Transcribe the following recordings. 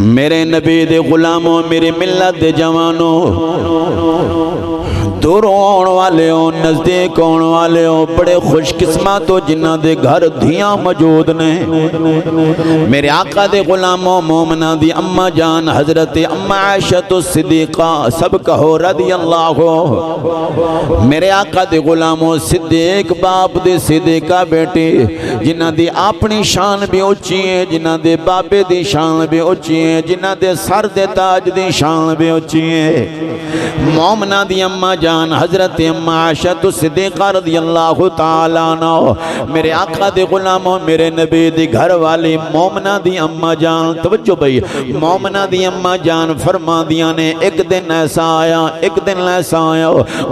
میرے نبی دے غلاموں، میری ملت دے جوانوں، دور آن والے ہو، نزدیک آن والے ہو، بڑے خوش قسمت ہو جنہ دے گھر دھیاں موجود نے۔ میرے آقا دے غلاموں، مومنہ دی اماں جان حضرت اماں عائشہ صدیقہ، سب کہو رضی اللہ ہو۔ میرے آقا دے غلاموں، صدیق باپ دے صدیقہ بیٹے جنہ دی اپنی شان بھی اونچی ہے، جنہ دے بابے دی شان بھی اونچی ہے، جنہ دے سر دے تاج دی شان بھی اونچی ہے۔ مومنہ دی اماں جان حضرت اماں عائشہ صدیقہ رضی اللہ تعالیٰ عنہ، میرے آقا دے غلاموں، میرے نبی دی گھر والی مومنہ دی اماں جان، توجہ بھئی، مومنہ دی اماں جان فرما دیا نے ایک دن ایسا آیا، ایک دن ایسا آیا،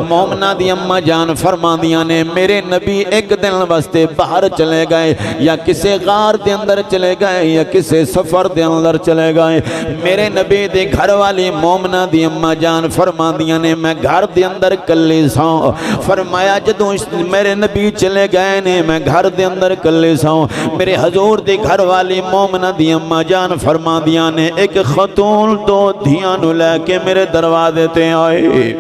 مومنہ دی اماں جان فرما دیا نے میرے نبی ایک دن واسطے باہر چلے گئے، یا کسے غار دے اندر چلے گئے، یا کسے سفر دے اندر چلے گئے۔ میرے نبی دے گھر والی مومنہ دی اماں جان فرما دیا نے میں گھر دے اندر کلی ساں، فرمایا جدوں میرے نبی چلے گئے نے میں گھر دے اندر کلی ساں، میرے حضور دے گھر والی مومنہ دی اماں جان فرما دیا نے ایک خاتون دو دھیاں نو لے کے میرے دروازے تے آئے،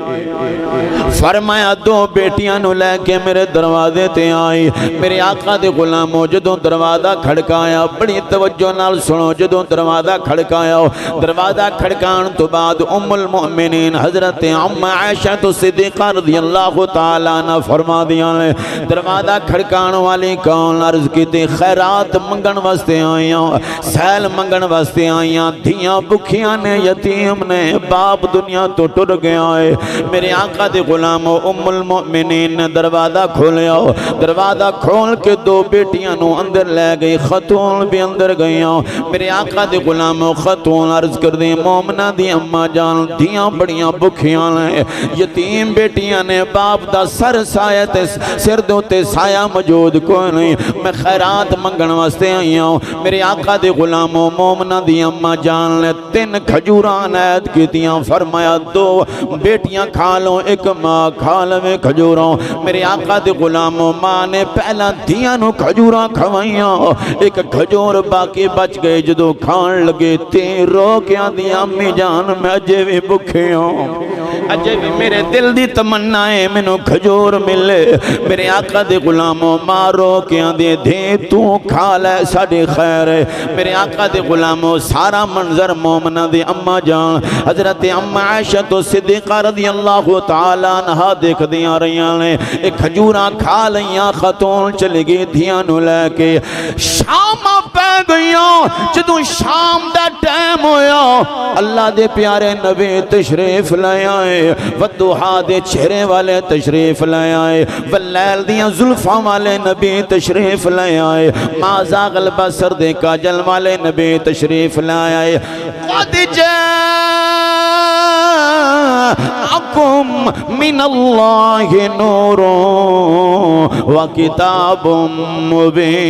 فرمایا دو بیٹیاں نو لے کے میرے دروازے تے آئی۔ میرے آقا دے غلاموں، جدوں دروازہ کھڑکایا، بڑی توجہ نال سنو، جدوں دروازہ کھڑکایا، دروازہ کھڑکان تو بعد ام المؤمنین حضرت اماں عائشہ صدیقہ رضی اللہ تعالیٰ عنہ فرما دیا نے دروازہ کھڑکان والی کون؟ عرض کی تے خیرات منگن واسطے آئیاں، سیل منگن واسطے آئیاں، دھیاں بکھیاں نے، یتیم نے، باپ دنیا تو ٹر گیا ہے۔ میرے آقا دے غلاموں، ام المؤمنین نے دروازہ کھولیا، دروازہ کھول کے دو بیٹیاں نو اندر لے گئی، خاتون بھی اندر گئیاں۔ میرے آقا دے غلاموں، خاتون عرض کر دی مومنہ دی اماں جان دھیاں بڑیاں بکھیاں نے، یتیم بیٹیاں نے، باپ دا سر سایہ تے سر دو تے سایہ موجود کوئی نہیں، میں خیرات منگن واسطے آئی ہوں۔ میرے آقا دے غلاموں، مومنہ دی اماں جان نے 3 کھجوران عید کی دیاں، فرمایا 2 بیٹیاں کھا لو، ایک ماں کھا لوے کھجوراں۔ میرے آقا دے غلاموں، ماں نے پہلا دھیاں نو کھجوراں کھوائیاں، ایک کھجور باقی بچ گئے، جدو کھان لگے تے رو کے آندی امی جان میں اجے بھی بکھے ہوں، اجے بھی میرے دل دی تمنا ہے مینوں کھجور ملے۔ میرے آقا دے غلاموں، ماں رو کے آندی دے تو کھا لے ساڈی خیر ہے۔ میرے آقا دے غلاموں، سارا منظر مومنہ دی اماں جان حضرت اماں عائشہ صدیقہ رضی اللہ تعالیٰ عنہ دیکھ دیاں رہیاں نے، ایک کھجوراں کھا لیاں، خاتون چلی گئی دھیاں نو لے کے، شام پہ گئیاں۔ جدوں شام دا ٹائم ہویا، اللہ دے پیارے نبی تشریف لے آئے، والضحیٰ دے چہرے والے تشریف لے آئے، واللیل دیاں زلفاں والے نبی تشریف لے آئے، ما زاغ البصر دے کاجل والے نبی تشریف لے آئے۔ قد جاءکم من اللہ نور و کتاب مبین۔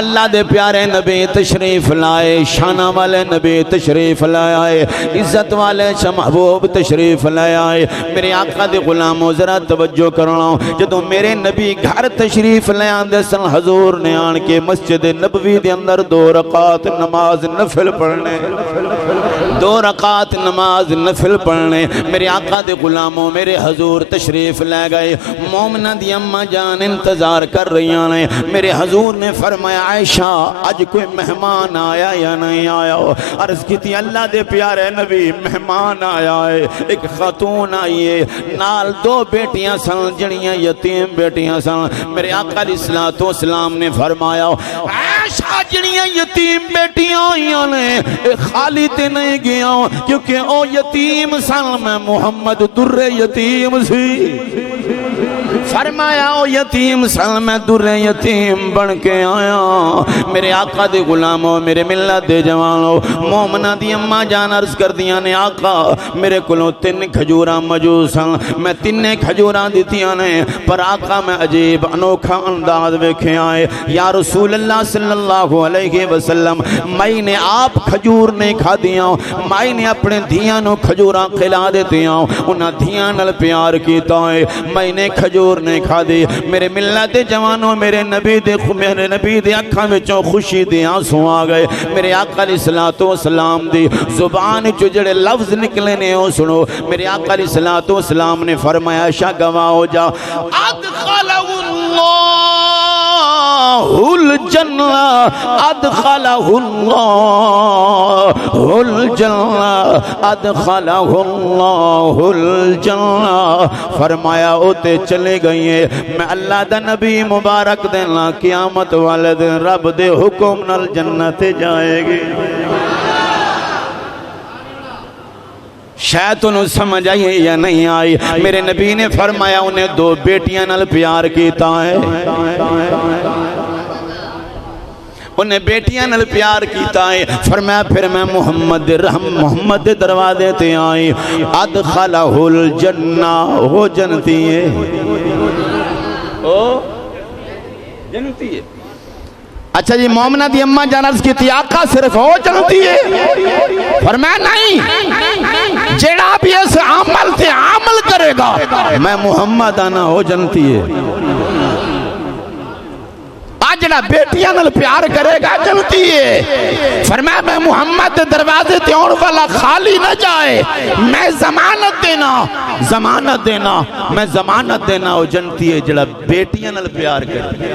اللہ دے پیارے نبی تشریف لائے، شانہ والے نبی تشریف لائے، عزت والے محبوب تشریف لائے۔ میرے آقا دے غلاموں، ذرا توجہ کرنا، جدوں میرے نبی گھر تشریف لے آندے سن، حضور نے آن کے مسجد نبوی دے اندر 2 رکعت نماز نفل پڑھنے، 2 رکعت نماز نفل پڑھنے۔ میرے آقا دے غلاموں، میرے حضور تشریف لے گئے، مومنہ دی اماں جان انتظار کر رہی ہیں۔ میرے حضور نے فرمایا عائشہ آج کوئی مہمان آیا یا نہیں آیا؟ عرض کی تھی اللہ دے پیارے نبی مہمان آیا ہے، ایک خاتون آئی ہے، نال 2 بیٹیاں سن جڑیاں یتیم بیٹیاں سن۔ میرے آقا علیہ الصلوۃ والسلام نے فرمایا عائشہ جڑیاں یتیم بیٹیاں آئیاں نے خالی تے نہیں گیا، کیونکہ او یتیم سن، میں محمد در یتیم سی، فرمایا او یتیم سن، میں در یتیم بن کے آیا۔ میرے آقا دے غلاموں، میرے ملت دے جوانوں، مومنہ دی اماں جان عرض کر دیاں نے آقا میرے کلوں 3 کھجوراں موجود سن، میں 3 کھجوراں دیتیاں نے، پر آقا میں عجیب انوکھا انداز ویکھے آئے، یا رسول اللہ صلی اللہ علیہ وسلم میں نے آپ کھجور نہیں کھا دیاں، میں نے اپنے دھیاں نو کھجوراں کھلا دیتیاں، انہاں دھیاں نال پیار کیتا ہے، میں نے کھجور کھجور نہیں کھا دی میرے ملت جوانوں میرے نبی دے اکھاں وچوں خوشی دے آنسو آ گئے میرے آقا علیہ السلام دی زبان چو جڑے لفظ نکلے نے او سنو میرے آقا علیہ السلام نے فرمایا شاہ گواہ ہو جا ادخلہ اللہ الجنہ فرمایا اوتے چلے گئی ہیں میں اللہ دا نبی مبارک دینا قیامت والے دن رب دے حکم نال جنت جائے گی شاید انہوں سمجھ آئی یا نہیں آئی میرے نبی نے فرمایا انہیں 2 بیٹیاں نال پیار کیتا ہے انہیں بیٹیاں نال پیار کیتا ہے فرمایا پھر میں محمد دروازے تے آئی ادخلہ الجنہ وہ جنتی ہے وہ جنتی ہے اچھا جی مومنہ دی اممہ جانرز کی تھی آقا صرف وہ جنتی ہے فرمایا نہیں جیڑا بھی اس عمل تے عمل کرے گا میں محمد آنا ہو جنتی ہے جڑا بیٹیاں نال پیار کرے گا جنتی ہے فرمایا میں محمد دروازے تے اور والا خالی نہ جائے میں ضمانت دینا وہ جنتی ہے جڑا بیٹیاں نال پیار کرے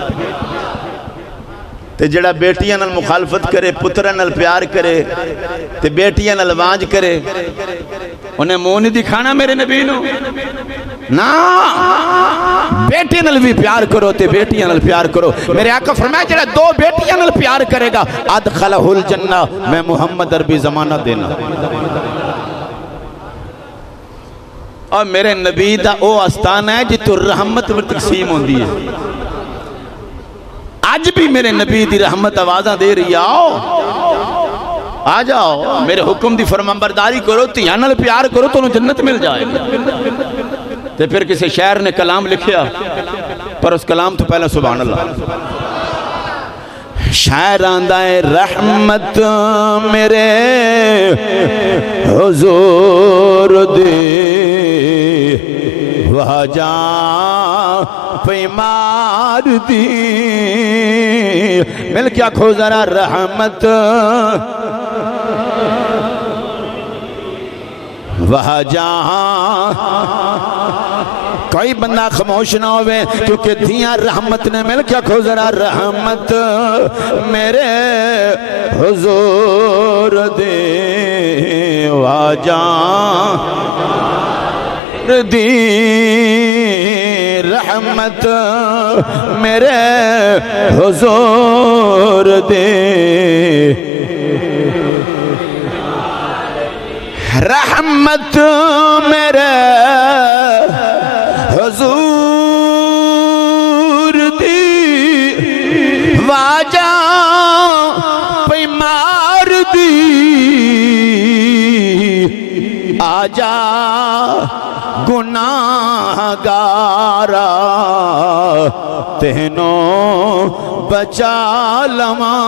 تے جڑا بیٹیاں نال مخالفت کرے پترہ نال پیار کرے تے بیٹیاں نال وانج کرے انہیں منہ نہیں دکھانا میرے نبی نو نا بیٹی نال بھی پیار کرو تے بیٹیاں نال پیار کرو میرے آقا فرمایا جڑا 2 بیٹیاں نال پیار کرے گا ادخلہ الجنہ میں محمد عربی ضمانت دینا اور میرے نبی دا او آستان ہے جتو رحمت پر تقسیم ہوندی ہے آج بھی میرے نبی دی رحمت آوازہ دے رہی آ جاؤ میرے حکم دی فرمانبرداری کرو تیاں نال پیار کرو تو انہوں جنت مل جائے تے پھر کسی شاعر نے کلام لکھیا پر اس کلام تو پہلے سبحان اللہ شاعر آندہ ہے رحمت میرے حضور دے وہ جان پیمار دی مل کیا کھو ذرا رحمت وہ جہاں کوئی بندہ خاموش نہ ہوئے کیونکہ دھیاں رحمت نے مل کیا کھو ذرا رحمت میرے حضور دے وہ جہاں دی رحمت میرے حضور دے رحمت میرے حضور دی واجہ پیمار دی آجا گناہ گارا تینوں بچا لواں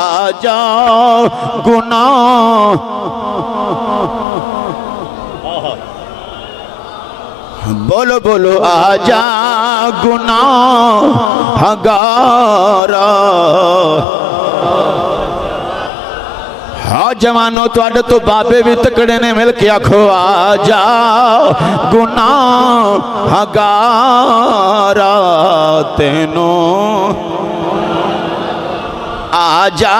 آجا گناہ بولو بولو آجا گناہ گارا جوانوں تو اڈ تو بابے بھی تکڑے نے مل کے آکھو آجا گناہ گارا تینوں آجا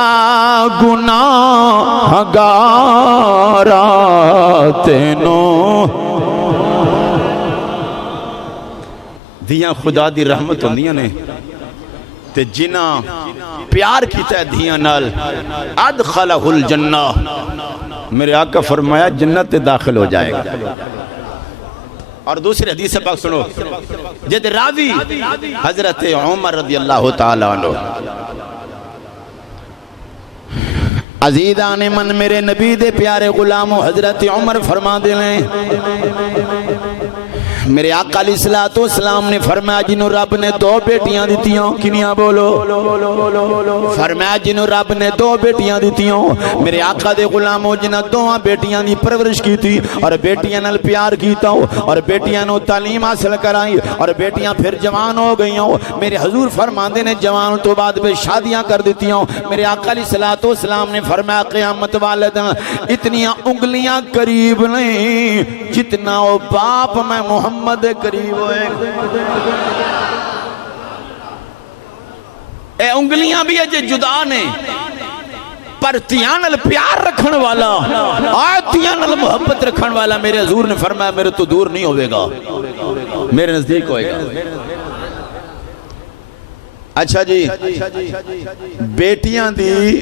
گناہ گارا تینوں دیاں خدا دی رحمت ہوندیاں نے تے جنہ پیار کیتا ہے دھیاں نال ادخلہ الجنہ میرے آقا فرمایا جنت تے داخل ہو جائے گا اور دوسری حدیث پاک سنو جد راوی حضرت عمر رضی اللہ تعالیٰ عنہ عزیزان من میرے نبی دے پیارے غلام حضرت عمر فرما دے لیں میرے آقا علیہ الصلوۃ والسلام نے فرمایا جنہوں رب نے 2 بیٹیاں دیتیاں، کنیاں بولو؟ فرمایا جنہوں رب نے 2 بیٹیاں دیتیاں، میرے آقا دے غلاموں جنہاں 2 بیٹیاں دی پرورش کی تھی اور بیٹیاں نال پیار کیتا اور بیٹیاں نو تعلیم حاصل کرائی اور بیٹیاں پھر جوان ہو گئی ہوں، میرے حضور فرماندے نے جوان تو بعد پہ شادیاں کر دیتی ہوں۔ میرے آقا علیہ الصلوۃ والسلام نے فرمایا قیامت والے دن اتنیاں انگلیاں قریب نہیں جتنا وہ باپ میں محمد قریب ہوئے۔ اے انگلیاں بھی اجے جدا نے پر تیانل پیار رکھن والا تیانل محبت رکھن والا میرے حضور نے فرمایا میرے تو دور نہیں ہوئے گا، میرے نزدیک ہوئے گا۔ اچھا جی، بیٹیاں دی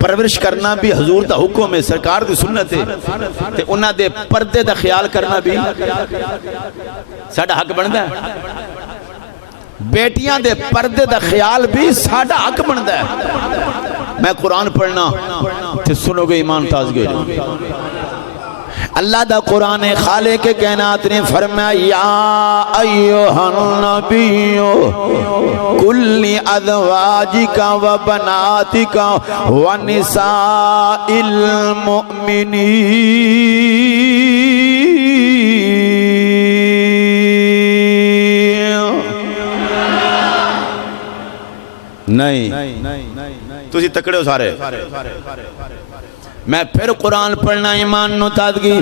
پرورش کرنا بھی حضور دا حکم ہے، سرکار دی سنت ہے، تے انہاں دے پردے دا خیال کرنا بھی ساڈا حق بندا ہے۔ بیٹیاں دے پردے دا خیال بھی ساڈا حق بندا ہے۔ میں قرآن پڑھنا تے سنو گے ایمان تازگی ہو جائے۔ اللہ دا قرآن خالق کائنات نے فرمایا یا ایھا النبی کل ازواجک و بناتک و نساء المؤمنین نہیں تسی تکڑے ہو سارے۔ میں پھر قرآن پڑھنا ایمان نو تازگی۔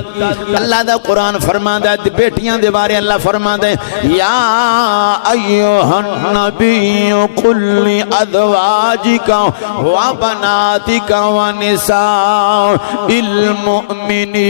اللہ دا قرآن فرماندا ہے بیٹیاں دے بارے اللہ فرماندا ہے یا ایھا النبی قل ازواجک و بناتک و نساء المؤمنین